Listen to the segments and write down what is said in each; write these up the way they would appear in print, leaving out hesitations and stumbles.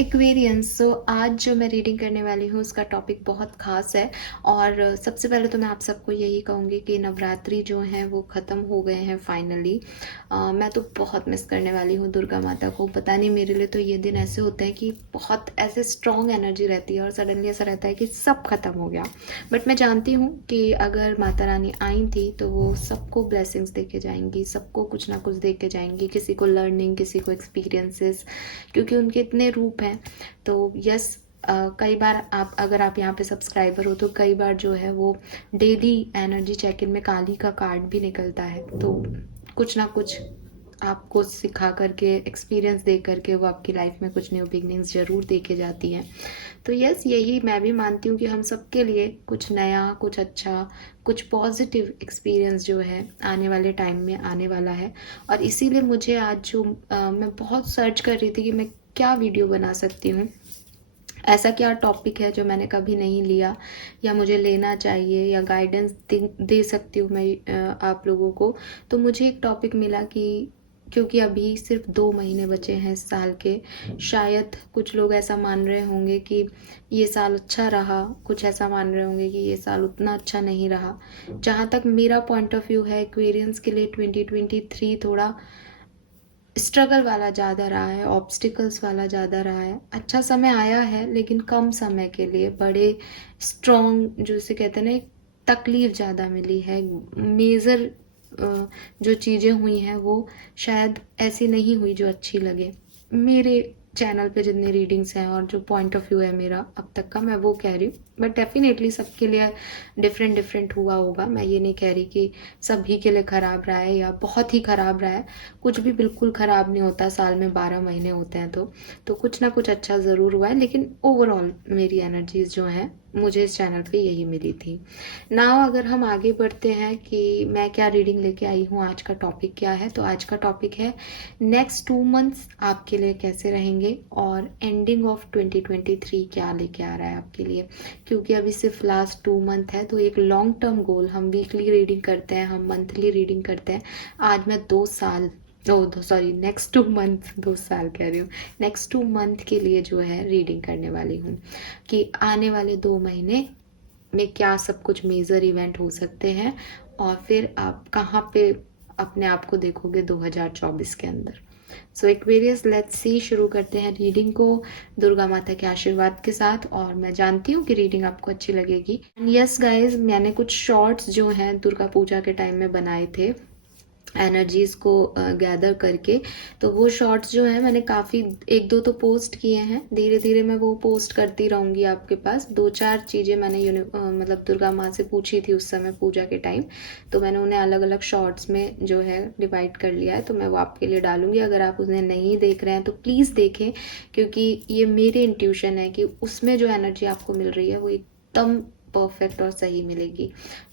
Aquarians. सो आज जो मैं रीडिंग करने वाली हूँ उसका टॉपिक बहुत ख़ास है। और सबसे पहले तो मैं आप सबको यही कहूँगी कि नवरात्रि जो हैं वो ख़त्म हो गए हैं फाइनली। मैं तो बहुत मिस करने वाली हूँ दुर्गा माता को। पता नहीं, मेरे लिए तो ये दिन ऐसे होते हैं कि बहुत ऐसे स्ट्रॉन्ग एनर्जी रहती है और सडनली ऐसा रहता है कि सब ख़त्म हो गया। बट मैं जानती हूँ कि अगर माता रानी आई थी तो वो सबको ब्लेसिंग्स दे के जाएंगी, सबको कुछ ना कुछ दे के जाएंगी, किसी को लर्निंग, किसी को एक्सपीरियंसेस, क्योंकि उनके इतने रूप हैं। तो यस, कई बार आप, अगर आप यहाँ पे सब्सक्राइबर हो तो कई बार जो है वो डेली एनर्जी चेक इन में काली का कार्ड भी निकलता है। तो कुछ ना कुछ आपको सिखा करके, एक्सपीरियंस दे करके वो आपकी लाइफ में कुछ न्यू बिगनिंग्स ज़रूर दे के जाती हैं। तो यस, यही मैं भी मानती हूँ कि हम सबके लिए कुछ नया, कुछ अच्छा, कुछ पॉजिटिव एक्सपीरियंस जो है आने वाले टाइम में आने वाला है। और इसीलिए मुझे आज जो मैं बहुत सर्च कर रही थी कि मैं क्या वीडियो बना सकती हूँ, ऐसा क्या टॉपिक है जो मैंने कभी नहीं लिया या मुझे लेना चाहिए, या गाइडेंस दे सकती हूँ मैं आप लोगों को। तो मुझे एक टॉपिक मिला कि क्योंकि अभी सिर्फ 2 महीने बचे हैं इस साल के, शायद कुछ लोग ऐसा मान रहे होंगे कि ये साल अच्छा रहा, कुछ ऐसा मान रहे होंगे कि ये साल उतना अच्छा नहीं रहा। जहाँ तक मेरा पॉइंट ऑफ व्यू है, एक्वेरियंस के लिए 2023 थोड़ा स्ट्रगल वाला ज़्यादा रहा है, ऑब्स्टिकल्स वाला ज़्यादा रहा है। अच्छा समय आया है लेकिन कम समय के लिए, बड़े स्ट्रॉन्ग जो इसे कहते हैं ना, एक तकलीफ ज़्यादा मिली है। मेजर जो चीज़ें हुई हैं वो शायद ऐसी नहीं हुई जो अच्छी लगे। मेरे चैनल पे जितनी रीडिंग्स हैं और जो पॉइंट ऑफ व्यू है मेरा अब तक का, मैं वो कह रही हूँ। बट डेफिनेटली सबके लिए डिफरेंट डिफरेंट हुआ होगा। मैं ये नहीं कह रही कि सभी के लिए ख़राब रहा है या बहुत ही ख़राब रहा है। कुछ भी बिल्कुल ख़राब नहीं होता, साल में 12 महीने होते हैं तो कुछ ना कुछ अच्छा ज़रूर हुआ है। लेकिन ओवरऑल मेरी एनर्जीज़ जो हैं मुझे इस चैनल पे यही मिली थी। नाउ अगर हम आगे बढ़ते हैं कि मैं क्या रीडिंग लेके आई हूँ, आज का टॉपिक क्या है, तो आज का टॉपिक है नेक्स्ट 2 मंथ्स आपके लिए कैसे रहेंगे और एंडिंग ऑफ 2023 क्या लेके आ रहा है आपके लिए। क्योंकि अभी सिर्फ लास्ट 2 मंथ है, तो एक लॉन्ग टर्म गोल, हम वीकली रीडिंग करते हैं, हम मंथली रीडिंग करते हैं। आज मैं 2 साल, ओ सॉरी, नेक्स्ट 2 मंथ, 2 साल कह रही हूँ, नेक्स्ट 2 मंथ के लिए जो है रीडिंग करने वाली हूँ कि आने वाले 2 महीने में क्या सब कुछ मेजर इवेंट हो सकते हैं और फिर आप कहाँ पे अपने आप को देखोगे 2024 के अंदर। सो एक्वेरियस, लेट्स सी, शुरू करते हैं रीडिंग को दुर्गा माता के आशीर्वाद के साथ। और मैं जानती हूँ कि रीडिंग आपको अच्छी लगेगी। यस गाइज, मैंने कुछ शॉर्ट्स जो हैं दुर्गा पूजा के टाइम में बनाए थे एनर्जीज़ को गैदर करके। तो वो शॉर्ट्स जो हैं मैंने काफ़ी, एक दो तो पोस्ट किए हैं, धीरे धीरे मैं वो पोस्ट करती रहूँगी आपके पास। 2-4 चीज़ें मैंने मतलब दुर्गा माँ से पूछी थी उस समय पूजा के टाइम, तो मैंने उन्हें अलग अलग शॉर्ट्स में जो है डिवाइड कर लिया है। तो मैं वो आपके लिए डालूँगी। अगर आप उन्हें नहीं देख रहे हैं तो प्लीज़ देखें, क्योंकि ये मेरी इंट्यूशन है कि उसमें जो एनर्जी आपको मिल रही है वो एकदम परफेक्ट और सही मिलेगी।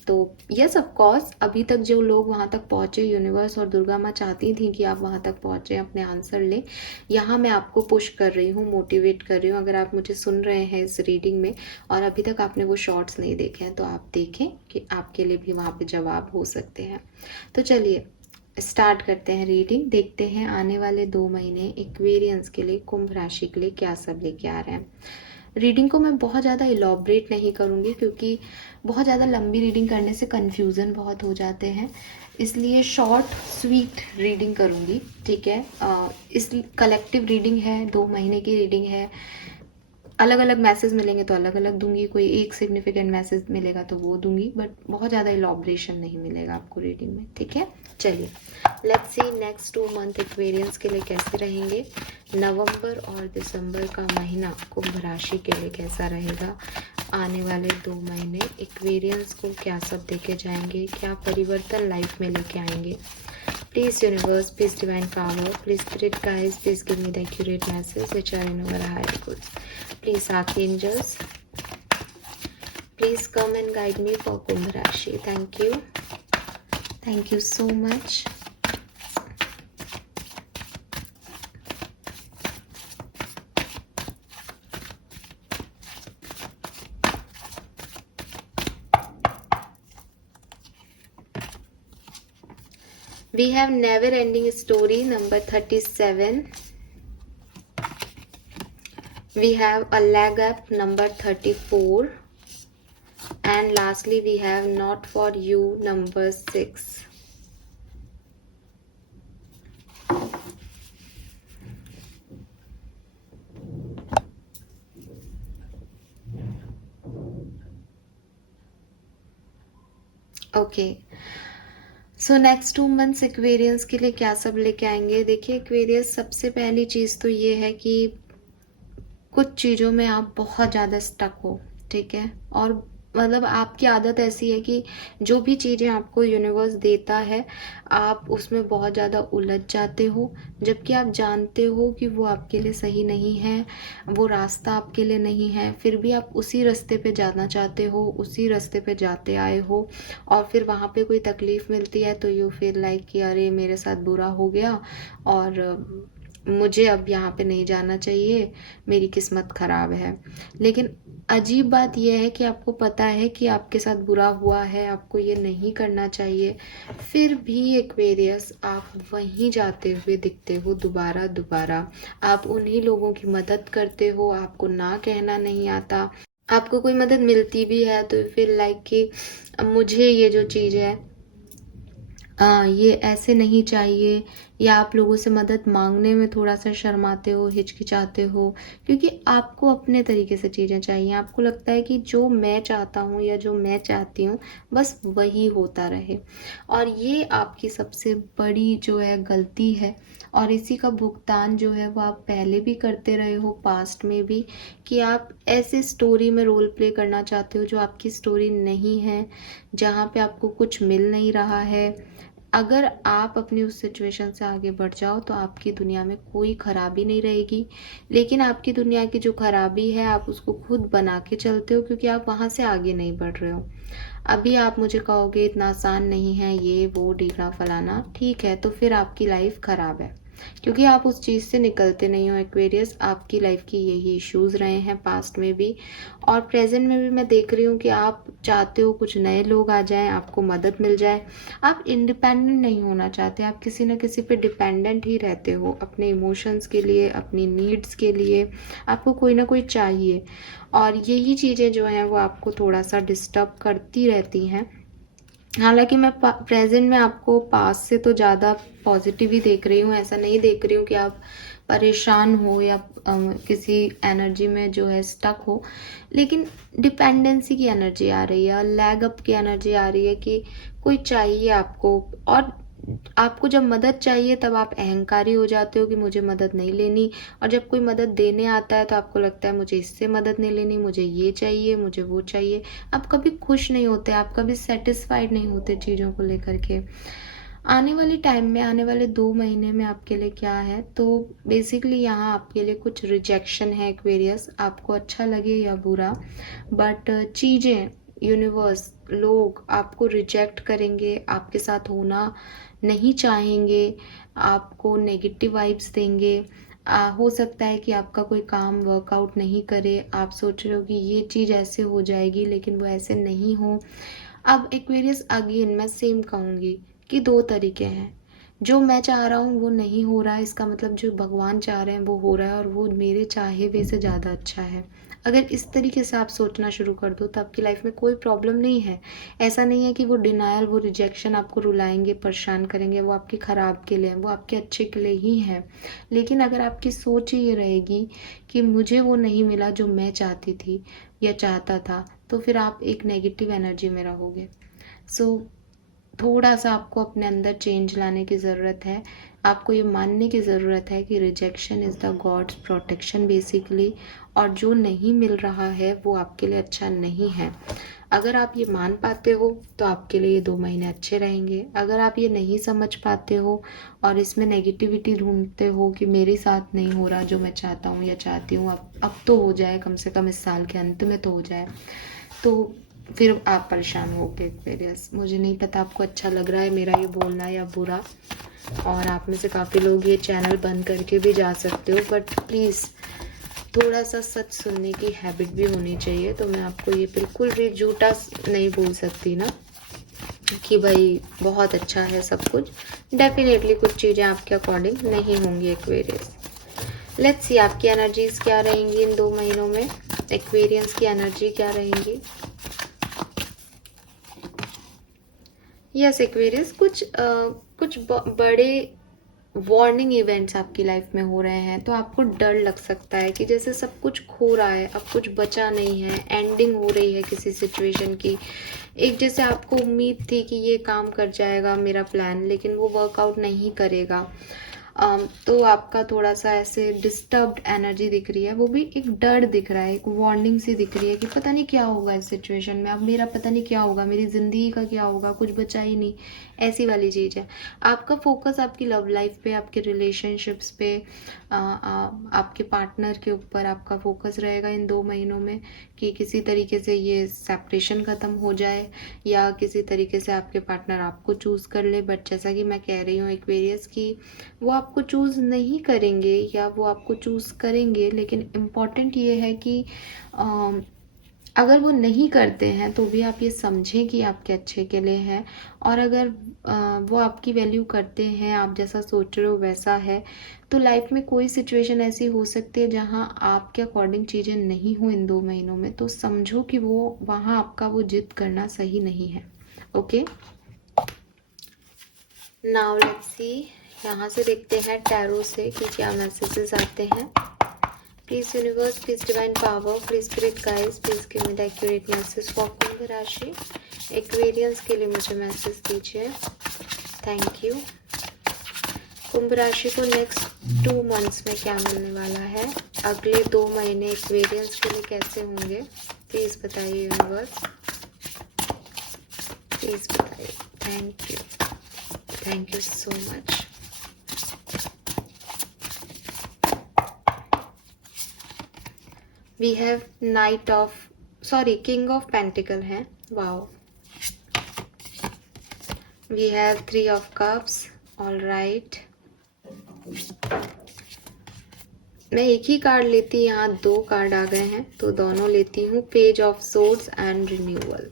तो यस, ऑफ कोर्स, अभी तक जो लोग वहाँ तक पहुँचे, यूनिवर्स और दुर्गा माँ चाहती थी कि आप वहाँ तक पहुँचे, अपने आंसर लें। यहाँ मैं आपको पुश कर रही हूँ, मोटिवेट कर रही हूँ। अगर आप मुझे सुन रहे हैं इस रीडिंग में और अभी तक आपने वो शॉर्ट्स नहीं देखे हैं तो आप देखें कि आपके लिए भी वहाँ पे जवाब हो सकते हैं। तो चलिए स्टार्ट करते हैं रीडिंग। देखते हैं आने वाले 2 महीने एक्वेरियंस के लिए, कुंभ राशि के लिए क्या सब लेके आ रहे हैं। रीडिंग को मैं बहुत ज़्यादा इलॉबरेट नहीं करूँगी क्योंकि बहुत ज़्यादा लंबी रीडिंग करने से कन्फ्यूज़न बहुत हो जाते हैं, इसलिए शॉर्ट स्वीट रीडिंग करूँगी। ठीक है, इस कलेक्टिव रीडिंग है, 2 महीने की रीडिंग है। अलग अलग मैसेज मिलेंगे तो अलग अलग दूंगी, कोई एक सिग्निफिकेंट मैसेज मिलेगा तो वो दूंगी, बट बहुत ज़्यादा इलॉबरेशन नहीं मिलेगा आपको रीडिंग में। ठीक है, चलिए let's see next 2 month Aquarians के लिए कैसे रहेंगे। नवंबर और दिसंबर का महीना कुंभ राशि के लिए कैसा रहेगा। आने वाले 2 महीने एक्वेरियंस को क्या सब देके जाएंगे, क्या परिवर्तन लाइफ में लेके आएंगे। Please universe, please divine power, please spirit guides, please give me the accurate message which are in our higher goods. Please archangels, please come and guide me for Kumbh Rashi. Thank you. Thank you so much. We have never ending story number 37. We have a leg up number 34, and lastly we have not for you number 6. Okay, so next 2 months Aquarians के लिए क्या सब लेके आएंगे। देखिए Aquarius, सबसे पहली चीज़ तो ये है कि कुछ चीज़ों में आप बहुत ज़्यादा स्टक हो, ठीक है, और मतलब आपकी आदत ऐसी है कि जो भी चीज़ें आपको यूनिवर्स देता है आप उसमें बहुत ज़्यादा उलझ जाते हो, जबकि आप जानते हो कि वो आपके लिए सही नहीं है, वो रास्ता आपके लिए नहीं है, फिर भी आप उसी रास्ते पे जाना चाहते हो, उसी रास्ते पे जाते आए हो, और फिर वहाँ पे कोई तकलीफ़ मिलती है तो यू फील लाइक कि अरे मेरे साथ बुरा हो गया और मुझे अब यहाँ पे नहीं जाना चाहिए, मेरी किस्मत ख़राब है। लेकिन अजीब बात यह है कि आपको पता है कि आपके साथ बुरा हुआ है, आपको ये नहीं करना चाहिए, फिर भी एक्वेरियस आप वहीं जाते हुए दिखते हो दोबारा दोबारा। आप उन्हीं लोगों की मदद करते हो, आपको ना कहना नहीं आता, आपको कोई मदद मिलती भी है तो फिर लाइक कि मुझे ये जो चीज़ है ये ऐसे नहीं चाहिए, या आप लोगों से मदद मांगने में थोड़ा सा शर्माते हो, हिचकिचाते हो, क्योंकि आपको अपने तरीके से चीज़ें चाहिए। आपको लगता है कि जो मैं चाहता हूँ या जो मैं चाहती हूँ बस वही होता रहे, और ये आपकी सबसे बड़ी जो है गलती है, और इसी का भुगतान जो है वो आप पहले भी करते रहे हो पास्ट में भी, कि आप ऐसे स्टोरी में रोल प्ले करना चाहते हो जो आपकी स्टोरी नहीं है, जहाँ पे आपको कुछ मिल नहीं रहा है। अगर आप अपनी उस सिचुएशन से आगे बढ़ जाओ तो आपकी दुनिया में कोई ख़राबी नहीं रहेगी, लेकिन आपकी दुनिया की जो ख़राबी है आप उसको खुद बना के चलते हो, क्योंकि आप वहाँ से आगे नहीं बढ़ रहे हो। अभी आप मुझे कहोगे इतना आसान नहीं है, ये वो ढीला फलाना, ठीक है, तो फिर आपकी लाइफ ख़राब है, क्योंकि आप उस चीज़ से निकलते नहीं हो एक्वेरियस। आपकी लाइफ की यही इश्यूज़ रहे हैं पास्ट में भी, और प्रेजेंट में भी मैं देख रही हूँ कि आप चाहते हो कुछ नए लोग आ जाएं, आपको मदद मिल जाए। आप इंडिपेंडेंट नहीं होना चाहते, आप किसी न किसी पे डिपेंडेंट ही रहते हो अपने इमोशंस के लिए, अपनी नीड्स के लिए, आपको कोई ना कोई चाहिए, और यही चीज़ें जो हैं वो आपको थोड़ा सा डिस्टर्ब करती रहती हैं। हालांकि मैं प्रेजेंट में आपको पास से तो ज़्यादा पॉजिटिव ही देख रही हूँ, ऐसा नहीं देख रही हूँ कि आप परेशान हो या किसी एनर्जी में जो है स्टक हो, लेकिन डिपेंडेंसी की एनर्जी आ रही है, लैग अप की एनर्जी आ रही है कि कोई चाहिए आपको, और आपको जब मदद चाहिए तब आप अहंकारी हो जाते हो कि मुझे मदद नहीं लेनी, और जब कोई मदद देने आता है तो आपको लगता है मुझे इससे मदद नहीं लेनी, मुझे ये चाहिए, मुझे वो चाहिए। आप कभी खुश नहीं होते, आप कभी सेटिस्फाइड नहीं होते चीज़ों को लेकर के। आने वाले टाइम में, आने वाले 2 महीने में आपके लिए क्या है, तो बेसिकली यहाँ आपके लिए कुछ रिजेक्शन है एक्वेरियस, आपको अच्छा लगे या बुरा, बट चीज़ें, यूनिवर्स, लोग आपको रिजेक्ट करेंगे, आपके साथ होना नहीं चाहेंगे, आपको नेगेटिव वाइब्स देंगे। हो सकता है कि आपका कोई काम वर्कआउट नहीं करे, आप सोच रहे हो कि ये चीज़ ऐसे हो जाएगी, लेकिन वो ऐसे नहीं हो। अब एक्वेरियस अगेन मैं सेम कहूँगी कि 2 तरीके हैं। जो मैं चाह रहा हूँ वो नहीं हो रहा है, इसका मतलब जो भगवान चाह रहे हैं वो हो रहा है, और वो मेरे चाहे हुए से ज़्यादा अच्छा है। अगर इस तरीके से आप सोचना शुरू कर दो तो आपकी लाइफ में कोई प्रॉब्लम नहीं है। ऐसा नहीं है कि वो डिनायल, वो रिजेक्शन आपको रुलाएंगे, परेशान करेंगे, वो आपके ख़राब के लिए हैं, वो आपके अच्छे के लिए ही हैं। लेकिन अगर आपकी सोच ये रहेगी कि मुझे वो नहीं मिला जो मैं चाहती थी या चाहता था, तो फिर आप एक नेगेटिव एनर्जी में रहोगे। सो थोड़ा सा आपको अपने अंदर चेंज लाने की ज़रूरत है। आपको ये मानने की ज़रूरत है कि rejection is the gods protection basically, और जो नहीं मिल रहा है वो आपके लिए अच्छा नहीं है। अगर आप ये मान पाते हो तो आपके लिए ये 2 महीने अच्छे रहेंगे। अगर आप ये नहीं समझ पाते हो और इसमें नेगेटिविटी ढूंढते हो कि मेरे साथ नहीं हो रहा जो मैं चाहता हूँ या चाहती हूँ, अब तो हो जाए, कम से कम इस साल के अंत में तो हो जाए, तो फिर आप परेशान होगे एक्वेरियस। मुझे नहीं पता आपको अच्छा लग रहा है मेरा ये बोलना या बुरा, और आप में से काफ़ी लोग ये चैनल बंद करके भी जा सकते हो, बट प्लीज़ थोड़ा सा सच सुनने की हैबिट भी होनी चाहिए। तो मैं आपको ये बिल्कुल भी झूठा नहीं बोल सकती ना कि भाई बहुत अच्छा है सब कुछ। डेफिनेटली कुछ चीज़ें आपके अकॉर्डिंग नहीं होंगी एक्वेरियस, लेट्स सी आपकी एनर्जीज क्या रहेंगी इन 2 महीनों में, एक्वेरियंस की एनर्जी क्या रहेंगी। यस एक्वेरियंस, कुछ बड़े वार्निंग इवेंट्स आपकी लाइफ में हो रहे हैं, तो आपको डर लग सकता है कि जैसे सब कुछ खो रहा है, अब कुछ बचा नहीं है, एंडिंग हो रही है किसी सिचुएशन की। एक जैसे आपको उम्मीद थी कि ये काम कर जाएगा मेरा प्लान, लेकिन वो वर्कआउट नहीं करेगा। तो आपका थोड़ा सा ऐसे डिस्टर्ब्ड एनर्जी दिख रही है, वो भी एक डर दिख रहा है, एक वार्निंग सी दिख रही है कि पता नहीं क्या होगा इस सिचुएशन में, अब मेरा पता नहीं क्या होगा, मेरी ज़िंदगी का क्या होगा, कुछ बचा ही नहीं, ऐसी वाली चीज़ है। आपका फोकस आपकी लव लाइफ पे, आपके रिलेशनशिप्स पे, आपके पार्टनर के ऊपर आपका फोकस रहेगा इन 2 महीनों में, कि किसी तरीके से ये सेपरेशन ख़त्म हो जाए या किसी तरीके से आपके पार्टनर आपको चूज़ कर ले। बट जैसा कि मैं कह रही हूँ एक्वेरियस, कि वो आपको चूज़ नहीं करेंगे या वो आपको चूज़ करेंगे, लेकिन इम्पॉर्टेंट ये है कि अगर वो नहीं करते हैं तो भी आप ये समझें कि आपके अच्छे के लिए है। और अगर वो आपकी वैल्यू करते हैं, आप जैसा सोच रहे हो वैसा है, तो लाइफ में कोई सिचुएशन ऐसी हो सकती है जहाँ आपके अकॉर्डिंग चीज़ें नहीं हो इन 2 महीनों में, तो समझो कि वो वहाँ आपका वो जिद करना सही नहीं है। ओके, नाउ लेट्स सी, यहाँ से देखते हैं टैरो से कि क्या मैसेजेस आते हैं। Please universe, please divine power, please spirit guides, please give me the accurate message for Kumbh राशि। एक्वेरियंस के लिए मुझे मैसेज दीजिए, थैंक यू। कुंभ राशि को नेक्स्ट 2 मंथ्स में क्या मिलने वाला है, अगले 2 महीने एक्वेरियंस के लिए कैसे होंगे, प्लीज बताइए यूनिवर्स, प्लीज बताइए। Thank you so much. We have king of pentacles है, wow. We have 3 of cups, all right. मैं एक ही कार्ड लेती, यहाँ 2 कार्ड आ गए हैं तो दोनों लेती हूँ। Page of swords and renewal.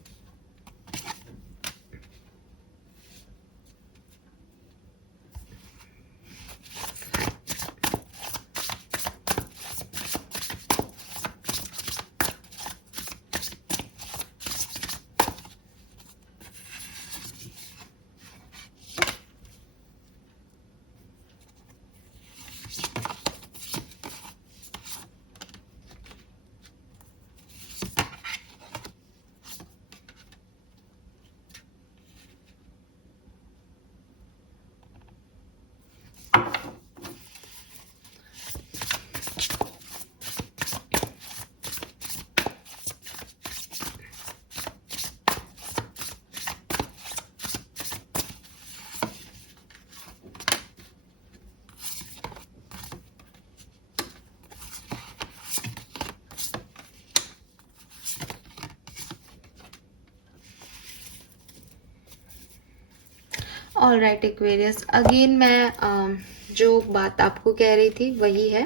All right Aquarius, again मैं जो बात आपको कह रही थी वही है।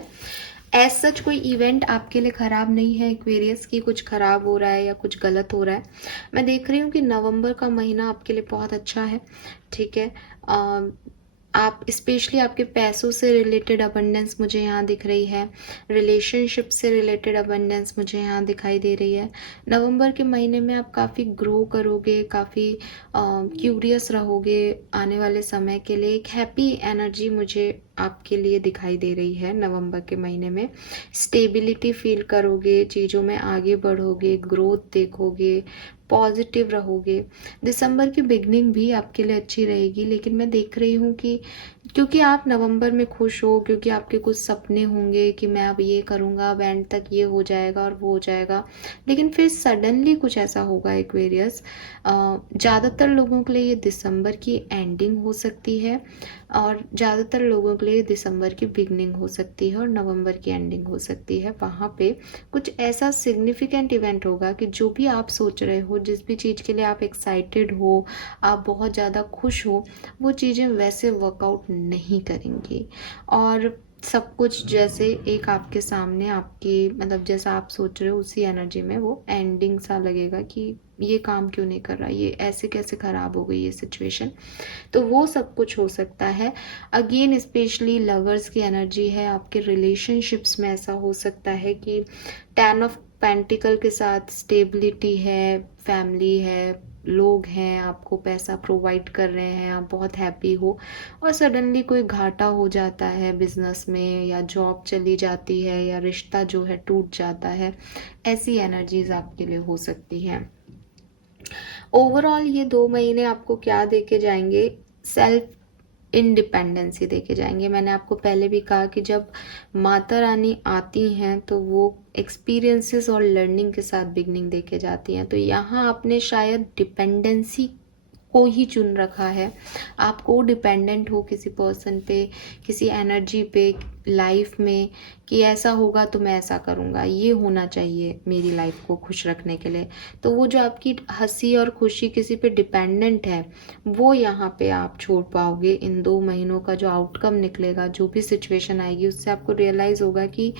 एज सच कोई इवेंट आपके लिए ख़राब नहीं है एक्वेरियस, की कुछ ख़राब हो रहा है या कुछ गलत हो रहा है। मैं देख रही हूँ कि नवंबर का महीना आपके लिए बहुत अच्छा है, ठीक है। आप स्पेशली आपके पैसों से रिलेटेड अबंडेंस मुझे यहाँ दिख रही है, रिलेशनशिप से रिलेटेड अबंडेंस मुझे यहाँ दिखाई दे रही है। नवंबर के महीने में आप काफ़ी ग्रो करोगे, काफ़ी क्यूरियस रहोगे आने वाले समय के लिए। एक हैप्पी एनर्जी मुझे आपके लिए दिखाई दे रही है नवंबर के महीने में। स्टेबिलिटी फील करोगे, चीज़ों में आगे बढ़ोगे, ग्रोथ देखोगे, पॉजिटिव रहोगे। दिसंबर की बिगनिंग भी आपके लिए अच्छी रहेगी, लेकिन मैं देख रही हूँ कि क्योंकि आप नवंबर में खुश हो, क्योंकि आपके कुछ सपने होंगे कि मैं अब ये करूँगा, अब एंड तक ये हो जाएगा और वो हो जाएगा, लेकिन फिर सडनली कुछ ऐसा होगा एक्वेरियस। ज़्यादातर लोगों के लिए ये दिसंबर की एंडिंग हो सकती है और ज़्यादातर लोगों के लिए दिसंबर की बिगनिंग हो सकती है और नवंबर की एंडिंग हो सकती है। वहाँ पे कुछ ऐसा सिग्निफिकेंट इवेंट होगा कि जो भी आप सोच रहे हो, जिस भी चीज़ के लिए आप एक्साइटेड हो, आप बहुत ज़्यादा खुश हो, वो चीज़ें वैसे वर्कआउट नहीं करेंगी और सब कुछ जैसे एक आपके सामने आपकी मतलब जैसा आप सोच रहे हो उसी एनर्जी में वो एंडिंग सा लगेगा कि ये काम क्यों नहीं कर रहा, ये ऐसे कैसे ख़राब हो गई ये सिचुएशन। तो वो सब कुछ हो सकता है। अगेन स्पेशली लवर्स की एनर्जी है, आपके रिलेशनशिप्स में ऐसा हो सकता है कि 10 ऑफ पेंटिकल के साथ स्टेबिलिटी है, फैमिली है, लोग हैं, आपको पैसा प्रोवाइड कर रहे हैं, आप बहुत हैप्पी हो, और सडनली कोई घाटा हो जाता है बिजनेस में, या जॉब चली जाती है, या रिश्ता जो है टूट जाता है। ऐसी एनर्जीज आपके लिए हो सकती हैं। ओवरऑल ये 2 महीने आपको क्या देके जाएंगे, सेल्फ इंडिपेंडेंसी देके जाएंगे। मैंने आपको पहले भी कहा कि जब माता रानी आती हैं तो वो एक्सपीरियंसेस और लर्निंग के साथ बिगनिंग देके जाती हैं। तो यहाँ आपने शायद डिपेंडेंसी को ही चुन रखा है, आपको डिपेंडेंट हो किसी पर्सन पे, किसी एनर्जी पे लाइफ में, कि ऐसा होगा तो मैं ऐसा करूँगा, ये होना चाहिए मेरी लाइफ को खुश रखने के लिए। तो वो जो आपकी हंसी और खुशी किसी पे डिपेंडेंट है, वो यहाँ पे आप छोड़ पाओगे। इन 2 महीनों का जो आउटकम निकलेगा, जो भी सिचुएशन आएगी, उससे आपको रियलाइज़ होगा कि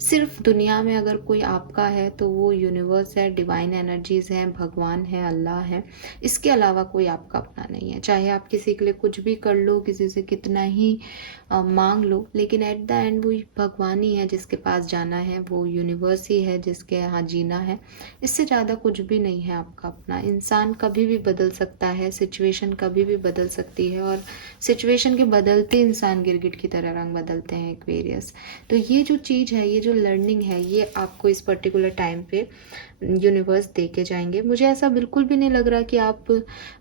सिर्फ दुनिया में अगर कोई आपका है तो वो यूनिवर्स है, डिवाइन एनर्जीज हैं, भगवान है, अल्लाह है। इसके अलावा कोई आपका अपना नहीं है। चाहे आप किसी के लिए कुछ भी कर लो, किसी से कितना ही मांग लो, लेकिन एट द एंड वो भगवान ही है जिसके पास जाना है, वो यूनिवर्स ही है जिसके यहाँ जीना है। इससे ज़्यादा कुछ भी नहीं है आपका अपना। इंसान कभी भी बदल सकता है, सिचुएशन कभी भी बदल सकती है, और सिचुएशन के बदलते इंसान गिरगिट की तरह रंग बदलते हैं एक्वेरियस। तो ये जो चीज़ है, ये जो लर्निंग है, ये आपको इस पर्टिकुलर टाइम पे यूनिवर्स दे के जाएंगे। मुझे ऐसा बिल्कुल भी नहीं लग रहा कि आप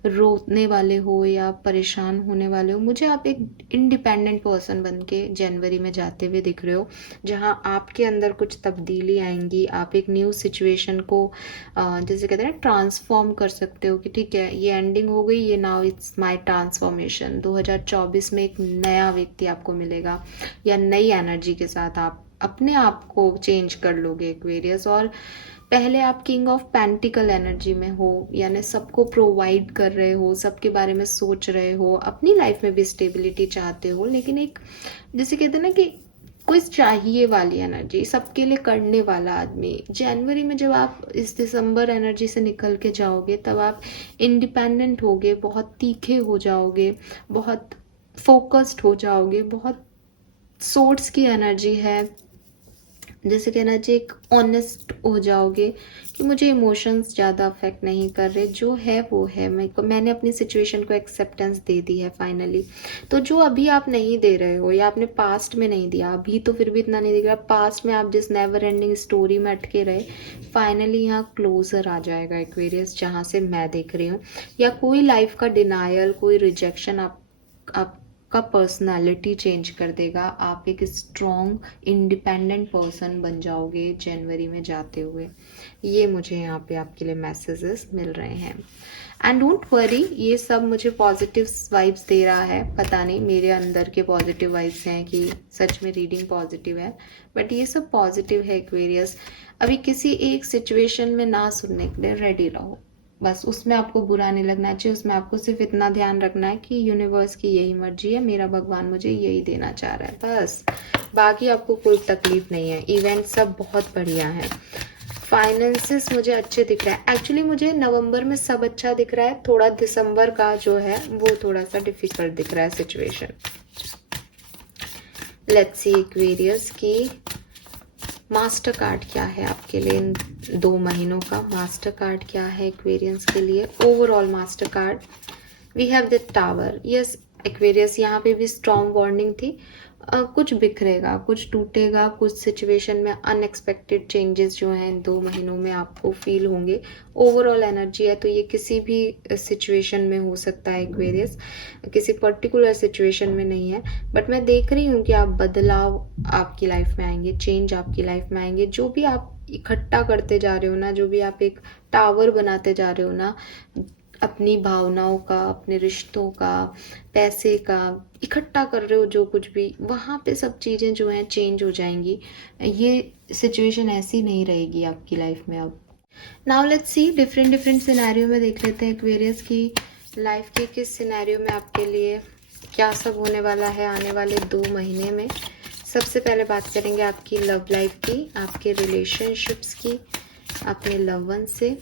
रोने वाले हो या परेशान होने वाले हो। मुझे आप एक इंडिपेंडेंट पर्सन बन के जनवरी में जाते हुए दिख रहे हो, जहां आपके अंदर कुछ तब्दीली आएंगी। आप एक न्यू सिचुएशन को जैसे कहते हैं ना, ट्रांसफॉर्म कर सकते हो कि ठीक है, ये एंडिंग हो गई, ये नाउ इट्स माय ट्रांसफॉर्मेशन। 2024 में एक नया व्यक्ति आपको मिलेगा, या नई एनर्जी के साथ आप अपने आप को चेंज कर लोगे एक्वेरियस। और पहले आप किंग ऑफ पेंटिकल एनर्जी में हो, यानी सबको प्रोवाइड कर रहे हो, सबके बारे में सोच रहे हो, अपनी लाइफ में भी स्टेबिलिटी चाहते हो, लेकिन एक जैसे कहते हैं ना कि कोई चाहिए वाली एनर्जी, सबके लिए करने वाला आदमी। जनवरी में जब आप इस दिसंबर एनर्जी से निकल के जाओगे, तब आप इंडिपेंडेंट होगे, बहुत तीखे हो जाओगे, बहुत फोकस्ड हो जाओगे, बहुत सोर्स की एनर्जी है, जैसे कहना चाहिए एक ऑनेस्ट हो जाओगे कि मुझे इमोशंस ज़्यादा अफेक्ट नहीं कर रहे, जो है वो है। मैंने अपनी सिचुएशन को एक्सेप्टेंस दे दी है फाइनली। तो जो अभी आप नहीं दे रहे हो, या आपने पास्ट में नहीं दिया, अभी तो फिर भी इतना नहीं दिख रहा, पास्ट में आप जिस नेवर एंडिंग स्टोरी में अटके रहे, फाइनली यहाँ क्लोजर आ जाएगा एक्वेरियस, जहाँ से मैं देख रही हूँ। या कोई लाइफ का डिनायल, कोई रिजेक्शन आप का पर्सनालिटी चेंज कर देगा। आप एक स्ट्रॉन्ग इंडिपेंडेंट पर्सन बन जाओगे जनवरी में जाते हुए। ये मुझे यहाँ पे आपके लिए मैसेजेस मिल रहे हैं। एंड डोंट वरी, ये सब मुझे पॉजिटिव वाइब्स दे रहा है। पता नहीं मेरे अंदर के पॉजिटिव वाइब्स हैं कि सच में रीडिंग पॉजिटिव है, बट ये सब पॉजिटिव है एक्वेरियस। अभी किसी एक सिचुएशन में ना सुनने के लिए रेडी रहो, बस उसमें आपको बुरा नहीं लगना चाहिए। उसमें आपको सिर्फ इतना ध्यान रखना है कि यूनिवर्स की यही मर्जी है, मेरा भगवान मुझे यही देना चाह रहा है, बस। बाकी आपको कोई तकलीफ नहीं है। इवेंट सब बहुत बढ़िया है। फाइनेंसेस मुझे अच्छे दिख रहा है। एक्चुअली मुझे नवंबर में सब अच्छा दिख रहा है, थोड़ा दिसंबर का जो है वो थोड़ा सा डिफिकल्ट दिख रहा है सिचुएशन। लेट्स सी एक्वेरियस की मास्टर कार्ड क्या है आपके लिए इन 2 महीनों का। मास्टर कार्ड क्या है एक्वेरियंस के लिए, overall master card. We have the tower. Yes Aquarius, यहाँ पे भी स्ट्रॉन्ग वार्निंग थी। कुछ बिखरेगा, कुछ टूटेगा, कुछ सिचुएशन में अनएक्सपेक्टेड चेंजेस जो हैं 2 महीनों में आपको फील होंगे। ओवरऑल एनर्जी है, तो ये किसी भी सिचुएशन में हो सकता है एक्वेरियस, किसी पर्टिकुलर सिचुएशन में नहीं है। बट मैं देख रही हूँ कि आप बदलाव आपकी लाइफ में आएंगे, चेंज आपकी लाइफ में आएंगे। जो भी आप इकट्ठा करते जा रहे हो ना, जो भी आप एक टावर बनाते जा रहे हो ना, अपनी भावनाओं का, अपने रिश्तों का, पैसे का इकट्ठा कर रहे हो, जो कुछ भी, वहाँ पे सब चीज़ें जो हैं चेंज हो जाएंगी। ये सिचुएशन ऐसी नहीं रहेगी आपकी लाइफ में अब। Now let's see, different scenario में देख लेते हैं एक्वेरियस की लाइफ के किस सिनेरियो में आपके लिए क्या सब होने वाला है आने वाले 2 महीने में। सबसे पहले बात करेंगे आपकी लव लाइफ की, आपके रिलेशनशिप्स की, अपने लव वन से।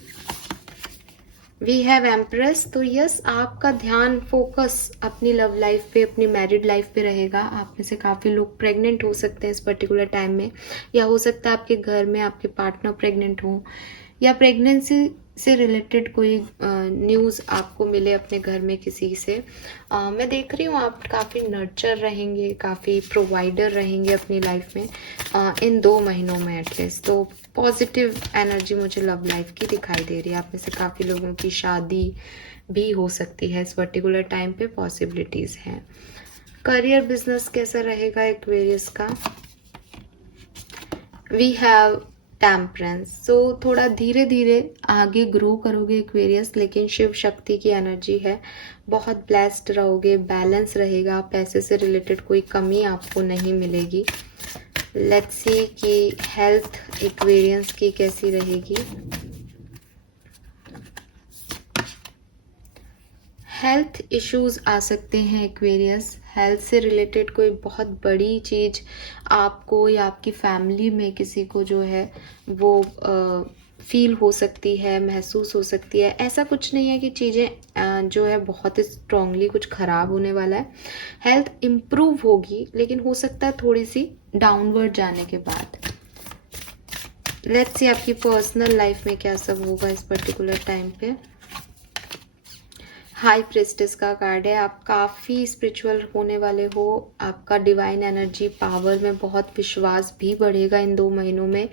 We have empress. तो यस, आपका ध्यान फोकस अपनी लव लाइफ पे, अपनी मैरिड लाइफ पे रहेगा। आप में से काफ़ी लोग प्रेग्नेंट हो सकते हैं इस पर्टिकुलर टाइम में, या हो सकता है आपके घर में आपके पार्टनर प्रेग्नेंट हो, या प्रेगनेंसी से रिलेटेड कोई न्यूज़ आपको मिले अपने घर में किसी से। मैं देख रही हूँ आप काफ़ी नर्चर रहेंगे, काफ़ी प्रोवाइडर रहेंगे अपनी लाइफ में इन 2 महीनों में एटलीस्ट। तो पॉजिटिव एनर्जी मुझे लव लाइफ की दिखाई दे रही है। आप में से काफ़ी लोगों की शादी भी हो सकती है इस पर्टिकुलर टाइम पे, पॉसिबिलिटीज़ हैं। करियर बिजनेस कैसा रहेगा एक्वेरियस का? We have temperance. सो थोड़ा धीरे धीरे आगे ग्रो करोगे एक्वेरियस, लेकिन शिव शक्ति की एनर्जी है, बहुत ब्लेस्ड रहोगे, बैलेंस रहेगा, पैसे से रिलेटेड कोई कमी आपको नहीं मिलेगी। लेट्स सी कि हेल्थ एक्वेरियंस की कैसी रहेगी। हेल्थ इश्यूज आ सकते हैं एक्वेरियस। हेल्थ से रिलेटेड कोई बहुत बड़ी चीज़ आपको या आपकी फैमिली में किसी को जो है वो फील हो सकती है, महसूस हो सकती है। ऐसा कुछ नहीं है कि चीज़ें जो है बहुत स्ट्रांगली कुछ ख़राब होने वाला है। हेल्थ इम्प्रूव होगी, लेकिन हो सकता है थोड़ी सी डाउनवर्ड जाने के बाद। लेट्स सी आपकी पर्सनल लाइफ में क्या सब होगा इस पर्टिकुलर टाइम पे। हाई प्रेस्टिस का कार्ड है। आप काफ़ी स्पिरिचुअल होने वाले हो, आपका डिवाइन एनर्जी पावर में बहुत विश्वास भी बढ़ेगा इन 2 महीनों में।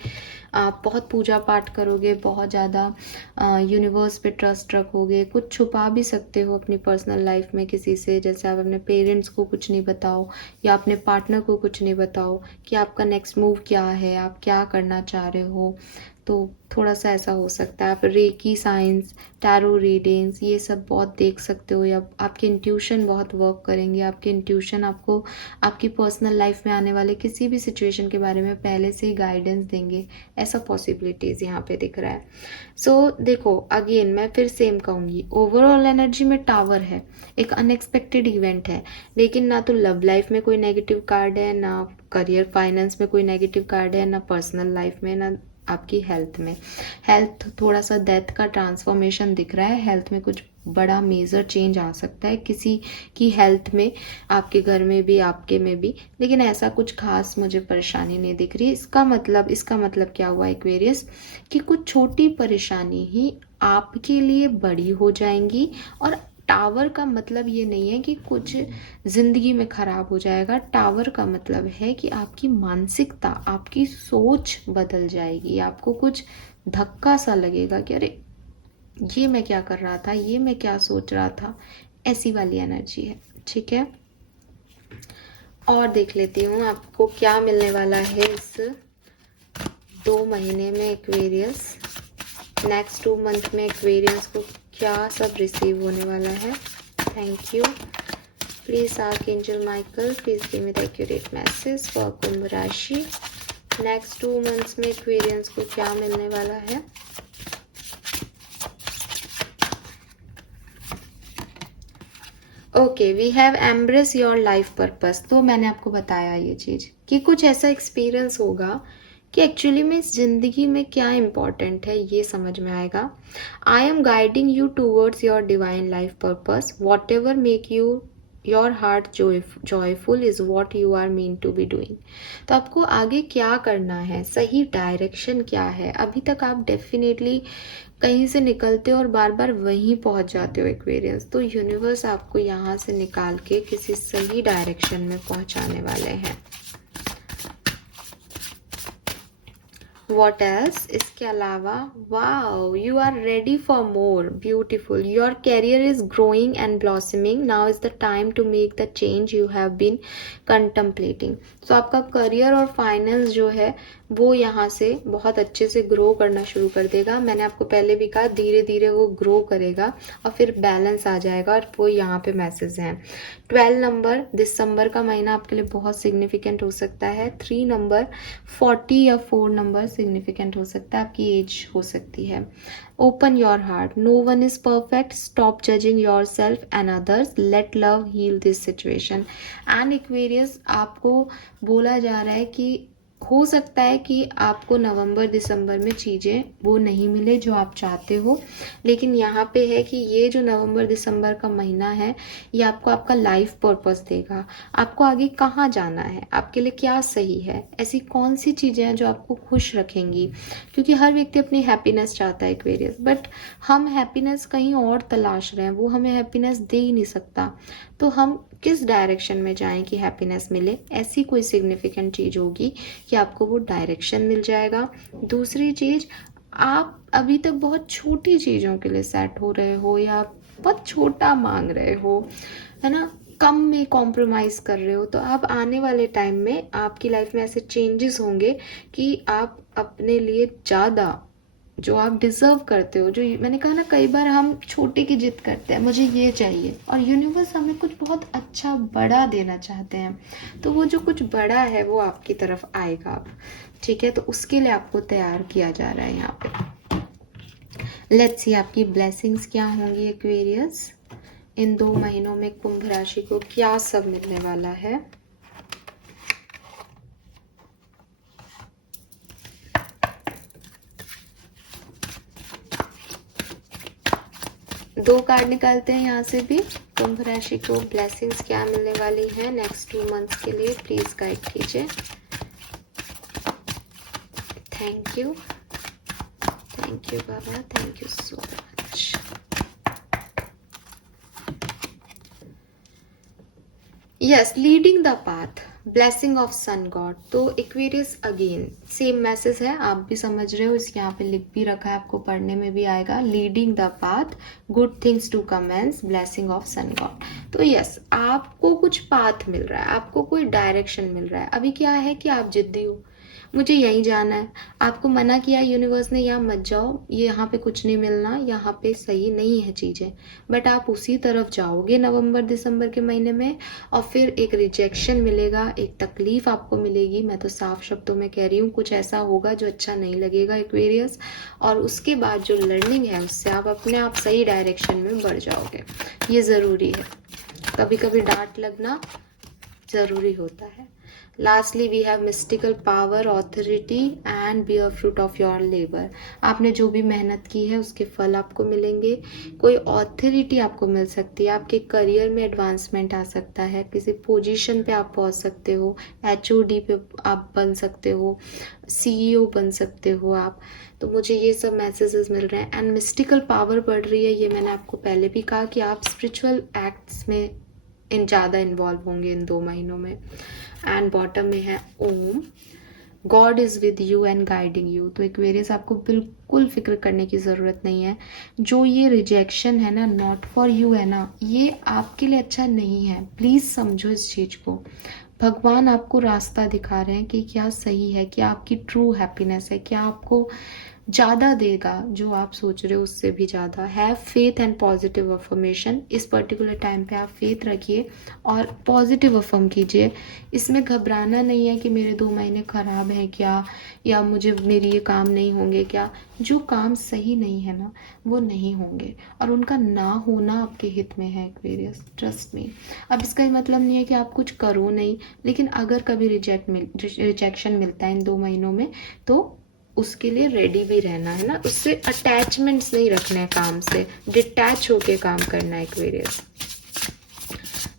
आप बहुत पूजा पाठ करोगे, बहुत ज़्यादा यूनिवर्स पे ट्रस्ट रखोगे। कुछ छुपा भी सकते हो अपनी पर्सनल लाइफ में किसी से, जैसे आप अपने पेरेंट्स को कुछ नहीं बताओ या अपने पार्टनर को कुछ नहीं बताओ कि आपका नेक्स्ट मूव क्या है, आप क्या करना चाह रहे हो। तो थोड़ा सा ऐसा हो सकता है। आप रेकी साइंस, टैरो रीडिंग्स, ये सब बहुत देख सकते हो, या आपके इंट्यूशन बहुत वर्क करेंगे। आपके इंट्यूशन आपको आपकी पर्सनल लाइफ में आने वाले किसी भी सिचुएशन के बारे में पहले से ही गाइडेंस देंगे। ऐसा पॉसिबिलिटीज़ यहाँ पे दिख रहा है। सो देखो, अगेन मैं फिर सेम कहूँगी, ओवरऑल एनर्जी में टावर है, एक अनएक्सपेक्टेड इवेंट है, लेकिन ना तो लव लाइफ में कोई नेगेटिव कार्ड है, ना करियर फाइनेंस में कोई नेगेटिव कार्ड है, ना पर्सनल लाइफ में, ना आपकी हेल्थ में। हेल्थ थोड़ा सा डेथ का ट्रांसफॉर्मेशन दिख रहा है। हेल्थ में कुछ बड़ा मेजर चेंज आ सकता है किसी की हेल्थ में, आपके घर में भी, आपके में भी, लेकिन ऐसा कुछ खास मुझे परेशानी नहीं दिख रही। इसका मतलब क्या हुआ एक्वेरियस, कि कुछ छोटी परेशानी ही आपके लिए बड़ी हो जाएंगी। और टावर का मतलब ये नहीं है कि कुछ ज़िंदगी में ख़राब हो जाएगा। टावर का मतलब है कि आपकी मानसिकता, आपकी सोच बदल जाएगी। आपको कुछ धक्का सा लगेगा कि अरे ये मैं क्या कर रहा था, ये मैं क्या सोच रहा था। ऐसी वाली एनर्जी है, ठीक है। और देख लेती हूँ आपको क्या मिलने वाला है इस 2 महीने में एक्वेरियस। नेक्स्ट 2 मंथ में एक्वेरियस को क्या सब रिसीव होने वाला है। Thank you. Please archangel Michael, please give me the accurate message for Kumbh राशि। नेक्स्ट 2 मंथ्स में एक्वेरियंस को क्या मिलने वाला है। Okay, we have embrace your life purpose. तो मैंने आपको बताया ये चीज़ कि कुछ ऐसा एक्सपीरियंस होगा कि एक्चुअली में इस जिंदगी में क्या इम्पॉर्टेंट है, ये समझ में आएगा। I am guiding you towards your divine life purpose. Whatever make you your heart joyful is what you are mean to be doing. तो आपको आगे क्या करना है, सही डायरेक्शन क्या है। अभी तक आप डेफिनेटली कहीं से निकलते हो और बार बार वहीं पहुंच जाते हो एक्वेरियंस। तो यूनिवर्स आपको यहाँ से निकाल के किसी सही डायरेक्शन में पहुंचाने वाले हैं। वॉट एल्स, इसके अलावा, wow you are ready for more, beautiful. Your career is growing and blossoming, now is the time to make the change you have been contemplating. So आपका करियर और फाइनेंस जो है वो यहाँ से बहुत अच्छे से ग्रो करना शुरू कर देगा। मैंने आपको पहले भी कहा, धीरे धीरे वो ग्रो करेगा और फिर बैलेंस आ जाएगा, और वो यहाँ पे मैसेज हैं। 12 नंबर दिसंबर का महीना आपके लिए बहुत सिग्निफिकेंट हो सकता है। 3 नंबर, 40 या 4 नंबर सिग्निफिकेंट हो सकता है, आपकी एज हो सकती है। Open your heart, no one is perfect, stop judging yourself and others, let love heal this situation. And Aquarius, आपको बोला जा रहा है कि हो सकता है कि आपको नवंबर दिसंबर में चीज़ें वो नहीं मिले जो आप चाहते हो, लेकिन यहाँ पे है कि ये जो नवंबर दिसंबर का महीना है, ये आपको आपका लाइफ पर्पस देगा। आपको आगे कहाँ जाना है, आपके लिए क्या सही है, ऐसी कौन सी चीज़ें हैं जो आपको खुश रखेंगी, क्योंकि हर व्यक्ति अपनी हैप्पीनेस चाहता है एक्वेरियस, बट हम हैप्पीनेस कहीं और तलाश रहे हैं, वो हमें हैप्पीनेस दे ही नहीं सकता। तो हम किस डायरेक्शन में जाएं कि हैप्पीनेस मिले, ऐसी कोई सिग्निफिकेंट चीज़ होगी कि आपको वो डायरेक्शन मिल जाएगा। दूसरी चीज़, आप अभी तक बहुत छोटी चीज़ों के लिए सेट हो रहे हो या बहुत छोटा मांग रहे हो, है ना, कम में कॉम्प्रोमाइज़ कर रहे हो, तो अब आने वाले टाइम में आपकी लाइफ में ऐसे चेंजेस होंगे कि आप अपने लिए ज़्यादा जो आप डिज़र्व करते हो, जो मैंने कहा ना, कई बार हम छोटे की जिद करते हैं, मुझे ये चाहिए, और यूनिवर्स हमें कुछ बहुत अच्छा बड़ा देना चाहते हैं, तो वो जो कुछ बड़ा है वो आपकी तरफ आएगा अब, ठीक है। तो उसके लिए आपको तैयार किया जा रहा है यहाँ पे। लेट्स सी आपकी ब्लेसिंग्स क्या होंगी एक्वेरियस। इन 2 महीनों में कुंभ राशि को क्या सब मिलने वाला है। दो कार्ड निकालते हैं यहाँ से भी। कुंभ राशि को ब्लेसिंग्स क्या मिलने वाली हैं नेक्स्ट 2 मंथ्स के लिए, प्लीज गाइड कीजिए। थैंक यू बाबा, thank you so much. Yes, leading the path, blessing of sun god. तो एक्वेरियस अगेन सेम मैसेज है, आप भी समझ रहे हो, इस यहाँ पे लिख भी रखा है, आपको पढ़ने में भी आएगा। Leading the path, good things to commence, blessing of sun god. तो यस, आपको कुछ पाथ मिल रहा है, आपको कोई डायरेक्शन मिल रहा है। अभी क्या है कि आप जिद्दी हो, मुझे यहीं जाना है, आपको मना किया यूनिवर्स ने, यहाँ मत जाओ, ये यहाँ पे कुछ नहीं मिलना, यहाँ पे सही नहीं है चीज़ें, बट आप उसी तरफ जाओगे नवंबर दिसंबर के महीने में, और फिर एक रिजेक्शन मिलेगा, एक तकलीफ आपको मिलेगी। मैं तो साफ शब्दों में कह रही हूँ, कुछ ऐसा होगा जो अच्छा नहीं लगेगा एक्वेरियस, और उसके बाद जो लर्निंग है उससे आप अपने आप सही डायरेक्शन में बढ़ जाओगे। ये ज़रूरी है, कभी कभी डांट लगना ज़रूरी होता है। Lastly we have mystical power, authority and bear fruit of your labour. आपने जो भी मेहनत की है उसके फल आपको मिलेंगे। कोई ऑथोरिटी आपको मिल सकती है, आपके करियर में एडवांसमेंट आ सकता है, किसी पोजीशन पे आप पहुंच सकते हो, एचओडी पे आप बन सकते हो, सीईओ बन सकते हो आप। तो मुझे ये सब मैसेजेस मिल रहे हैं, एंड मिस्टिकल पावर बढ़ रही है। ये मैंने आपको पहले भी कहा कि आप स्पिरिचुअल एक्ट्स में ज़्यादा इन्वॉल्व होंगे इन 2 महीनों में। एंड बॉटम में है Om, God is with you and guiding you. तो एक्वेरियस आपको बिल्कुल फिक्र करने की ज़रूरत नहीं है। जो ये रिजेक्शन है ना, नॉट फॉर यू है ना, ये आपके लिए अच्छा नहीं है, प्लीज़ समझो इस चीज़ को। भगवान आपको रास्ता दिखा रहे हैं कि क्या सही है, क्या आपकी ट्रू हैप्पीनेस है, क्या आपको ज़्यादा देगा, जो आप सोच रहे हो उससे भी ज़्यादा। Have faith and positive affirmation. इस पर्टिकुलर टाइम पे आप फेथ रखिए और पॉजिटिव अफर्म कीजिए। इसमें घबराना नहीं है कि मेरे 2 महीने ख़राब हैं क्या, या मुझे मेरी ये काम नहीं होंगे क्या। जो काम सही नहीं है ना, वो नहीं होंगे, और उनका ना होना आपके हित में है एक्वेरियस, ट्रस्ट मी। अब इसका ये मतलब नहीं है कि आप कुछ करो नहीं, लेकिन अगर कभी रिजेक्शन मिलता है इन 2 महीनों में, तो उसके लिए रेडी भी रहना है ना, उससे अटैचमेंट्स नहीं रखने हैं, काम से डिटैच होके काम करना है एक्वेरियस।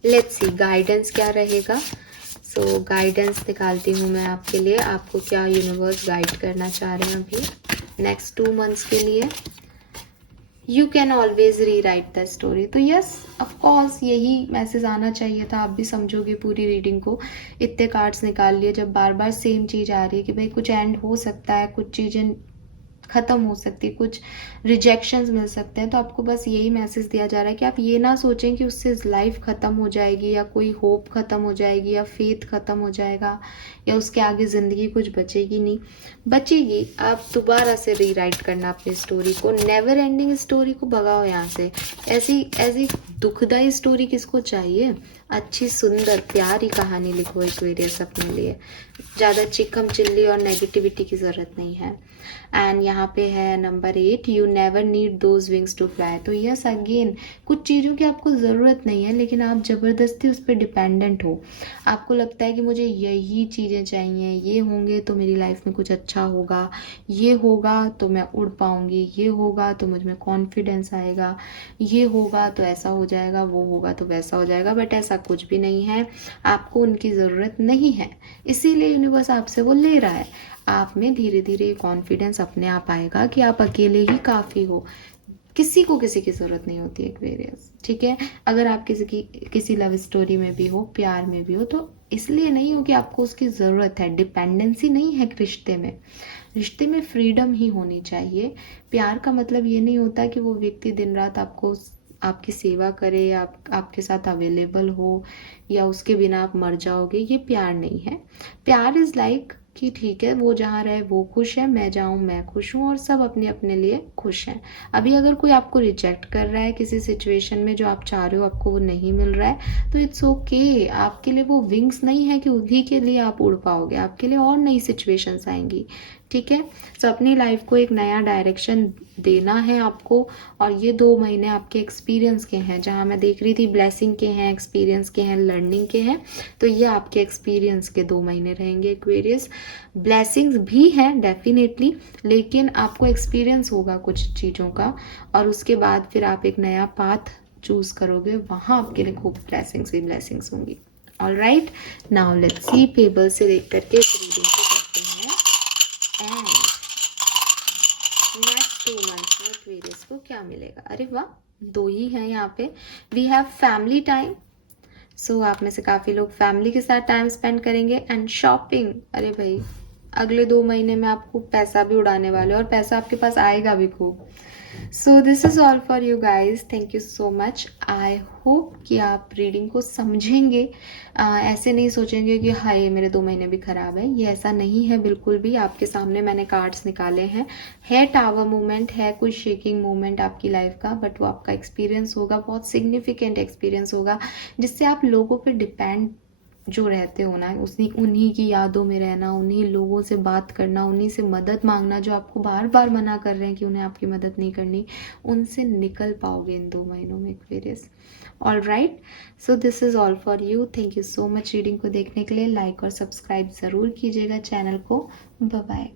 लेट्स सी गाइडेंस क्या रहेगा। सो गाइडेंस निकालती हूँ मैं आपके लिए, आपको क्या यूनिवर्स गाइड करना चाह रहे हैं अभी नेक्स्ट 2 मंथ्स के लिए। यू कैन ऑलवेज री राइट द स्टोरी। तो यस, ऑफकोर्स यही मैसेज आना चाहिए था। आप भी समझोगे पूरी रीडिंग को, इतने कार्ड्स निकाल लिए, जब बार बार सेम चीज़ आ रही है कि भाई कुछ एंड हो सकता है, कुछ चीज़ें ख़त्म हो सकती है, कुछ रिजेक्शंस मिल सकते हैं, तो आपको बस यही मैसेज दिया जा रहा है कि आप ये ना सोचें कि उससे लाइफ ख़त्म हो जाएगी, या कोई होप ख़त्म हो जाएगी, या फेथ ख़त्म हो जाएगा, या उसके आगे ज़िंदगी कुछ बचेगी नहीं, बचेगी। आप दोबारा से रीराइट करना अपनी स्टोरी को, नेवर एंडिंग स्टोरी को भगाओ यहाँ से। ऐसी ऐसी दुखदाई स्टोरी किसको चाहिए। अच्छी सुंदर प्यारी कहानी लिखो एक्वेरियस अपने लिए। ज़्यादा चिकम चिल्ली और नेगेटिविटी की ज़रूरत नहीं है। एंड यहाँ पे है number 8, you never need those wings to fly. तो यस अगेन, कुछ चीज़ों की आपको ज़रूरत नहीं है, लेकिन आप ज़बरदस्ती उस पर डिपेंडेंट हो। आपको लगता है कि मुझे यही चीज़ें चाहिए, ये होंगे तो मेरी लाइफ में कुछ अच्छा होगा, ये होगा तो मैं उड़ पाऊंगी, ये होगा तो मुझ में कॉन्फिडेंस आएगा, ये होगा तो ऐसा हो जाएगा, वो होगा तो वैसा हो जाएगा। बट ऐसा कुछ भी नहीं है, आपको उनकी ज़रूरत नहीं है, इसीलिए यूनिवर्स आपसे वो ले रहा है। आप में धीरे धीरे कॉन्फिडेंस अपने आप आएगा कि आप अकेले ही काफ़ी हो, किसी को किसी की ज़रूरत नहीं होती एक्वेरियस, ठीक है। अगर आप किसी लव स्टोरी में भी हो, प्यार में भी हो, तो इसलिए नहीं हो कि आपको उसकी ज़रूरत है, डिपेंडेंसी नहीं है रिश्ते में। रिश्ते में फ्रीडम ही होनी चाहिए। प्यार का मतलब ये नहीं होता कि वो व्यक्ति दिन रात आपकी सेवा करे, आपके साथ अवेलेबल हो, या उसके बिना आप मर जाओगे, ये प्यार नहीं है। प्यार इज़ लाइक कि ठीक है, वो जहाँ रहे वो खुश है, मैं जाऊँ मैं खुश हूँ, और सब अपने अपने लिए खुश हैं। अभी अगर कोई आपको रिजेक्ट कर रहा है किसी सिचुएशन में, जो आप चाह रहे हो आपको वो नहीं मिल रहा है, तो इट्स ओके। आपके लिए वो विंग्स नहीं है कि उन्हीं के लिए आप उड़ पाओगे, आपके लिए और नई सिचुएशंस आएंगी, ठीक है। तो अपनी लाइफ को एक नया डायरेक्शन देना है आपको। और ये 2 महीने आपके एक्सपीरियंस के हैं, जहाँ मैं देख रही थी ब्लेसिंग के हैं, एक्सपीरियंस के हैं, लर्निंग के हैं, तो ये आपके एक्सपीरियंस के 2 महीने रहेंगे एक्वेरियस। ब्लेसिंग्स भी हैं डेफिनेटली, लेकिन आपको एक्सपीरियंस होगा कुछ चीज़ों का, और उसके बाद फिर आप एक नया पाथ चूज करोगे, वहाँ आपके लिए खूब ब्लेसिंग्स ही ब्लेसिंग्स होंगी। All right, now let's see, payable से देख करके इस रीडिंग को करते हैं। एंड नेक्स्ट 2 मंथ्स में एक्वेरियस को क्या मिलेगा? अरे वाह, 2 ही हैं यहाँ पे। वी हैव फैमिली टाइम, सो आप में से काफ़ी लोग फैमिली के साथ टाइम स्पेंड करेंगे। एंड शॉपिंग, अरे भाई अगले 2 महीने में आप खूब पैसा भी उड़ाने वाले हो, और पैसा आपके पास आएगा भी खूब। So this is all for you guys, thank you so much. I hope कि आप रीडिंग को समझेंगे, ऐसे नहीं सोचेंगे कि हाय मेरे 2 महीने भी ख़राब है, ये ऐसा नहीं है बिल्कुल भी। आपके सामने मैंने कार्ड्स निकाले हैं, है टावर मूवमेंट, है कोई शेकिंग मूवमेंट आपकी लाइफ का, बट वो आपका एक्सपीरियंस होगा, बहुत सिग्निफिकेंट एक्सपीरियंस होगा, जिससे आप लोगों पर डिपेंड जो रहते हो ना, उन्हीं की यादों में रहना, उन्हीं लोगों से बात करना, उन्हीं से मदद मांगना जो आपको बार बार मना कर रहे हैं कि उन्हें आपकी मदद नहीं करनी, उनसे निकल पाओगे इन 2 महीनों में Aquarius. All right, so this is all for you. Thank you so much reading को देखने के लिए। लाइक और सब्सक्राइब ज़रूर कीजिएगा चैनल को। Bye bye.